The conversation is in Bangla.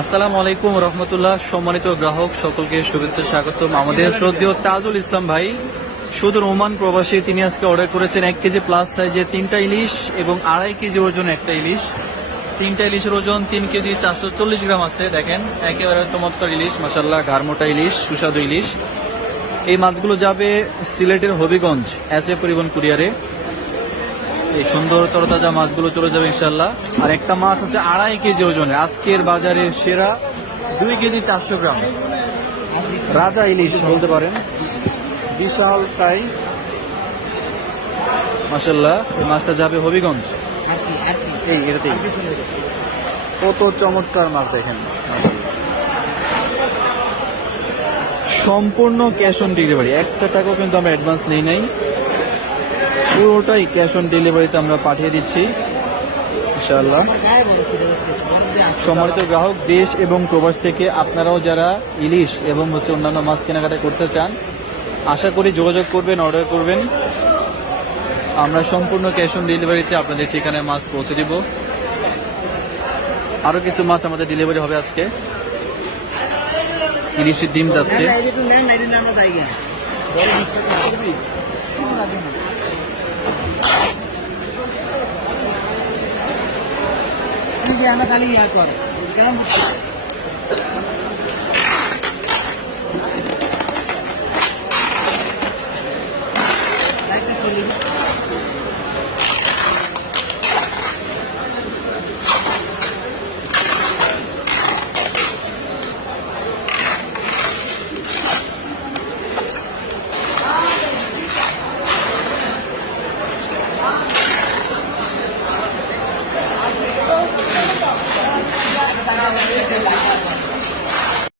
আসসালামু আলাইকুম রহমতুল্লাহ। সম্মানিত গ্রাহক, সকলকে শুভেচ্ছা স্বাগতম। আমাদের শ্রদ্ধেয় তাজুল ইসলাম ভাই, সুদূর ওমান প্রবাসী, তিনি আজকে অর্ডার করেছেন এক কেজি প্লাস সাইজে তিনটা ইলিশ এবং আড়াই কেজি ওজন একটা ইলিশ। তিনটা ইলিশের ওজন তিন কেজি চারশো চল্লিশ গ্রাম আছে, দেখেন, একেবারে চমৎকার ইলিশ মাসাল্লাহ ঘাড়মোটা ইলিশ, সুস্বাদু ইলিশ। এই মাছগুলো যাবে সিলেটের হবিগঞ্জ, এস এ পরিবহন কুরিয়ারে। এই সুন্দর তরতাজা মাছগুলো চলে যাবে ইনশাল্লাহ আর একটা মাছ আছে আড়াই কেজি ওজনে আজকের বাজারের সেরা দুই কেজি চারশো গ্রাম। রাজা ইলিশ বলতে পারেন। বিশাল সাইজ মাসাল্লাহ এই মাছটা যাবে হবিগঞ্জ। এই, এটাতেই। কত চমৎকার মাছ দেখেন। সম্পূর্ণ ক্যাশ অন ডেলিভারি একটা টাকাও কিন্তু আমরা অ্যাডভান্স নেই নাই। পুরোটাই ক্যাশ অন ডেলিভারিতে আমরা পাঠিয়ে দিচ্ছি, ইনশাআল্লাহ। সম্মানিত গ্রাহক, দেশ এবং প্রবাস থেকে আপনারাও যারা ইলিশ এবং হচ্ছে অন্যান্য মাছ কেনাকাটা করতে চান, আশা করি যোগাযোগ করবেন অর্ডার করবেন। আমরা সম্পূর্ণ ক্যাশ অন ডেলিভারিতে আপনাদের ঠিকানায় মাছ পৌঁছে দিব। আরও কিছু মাছ আমাদের ডেলিভারি হবে আজকে। ইলিশের ডিম যাচ্ছে। আমরা খালি ইয়া কর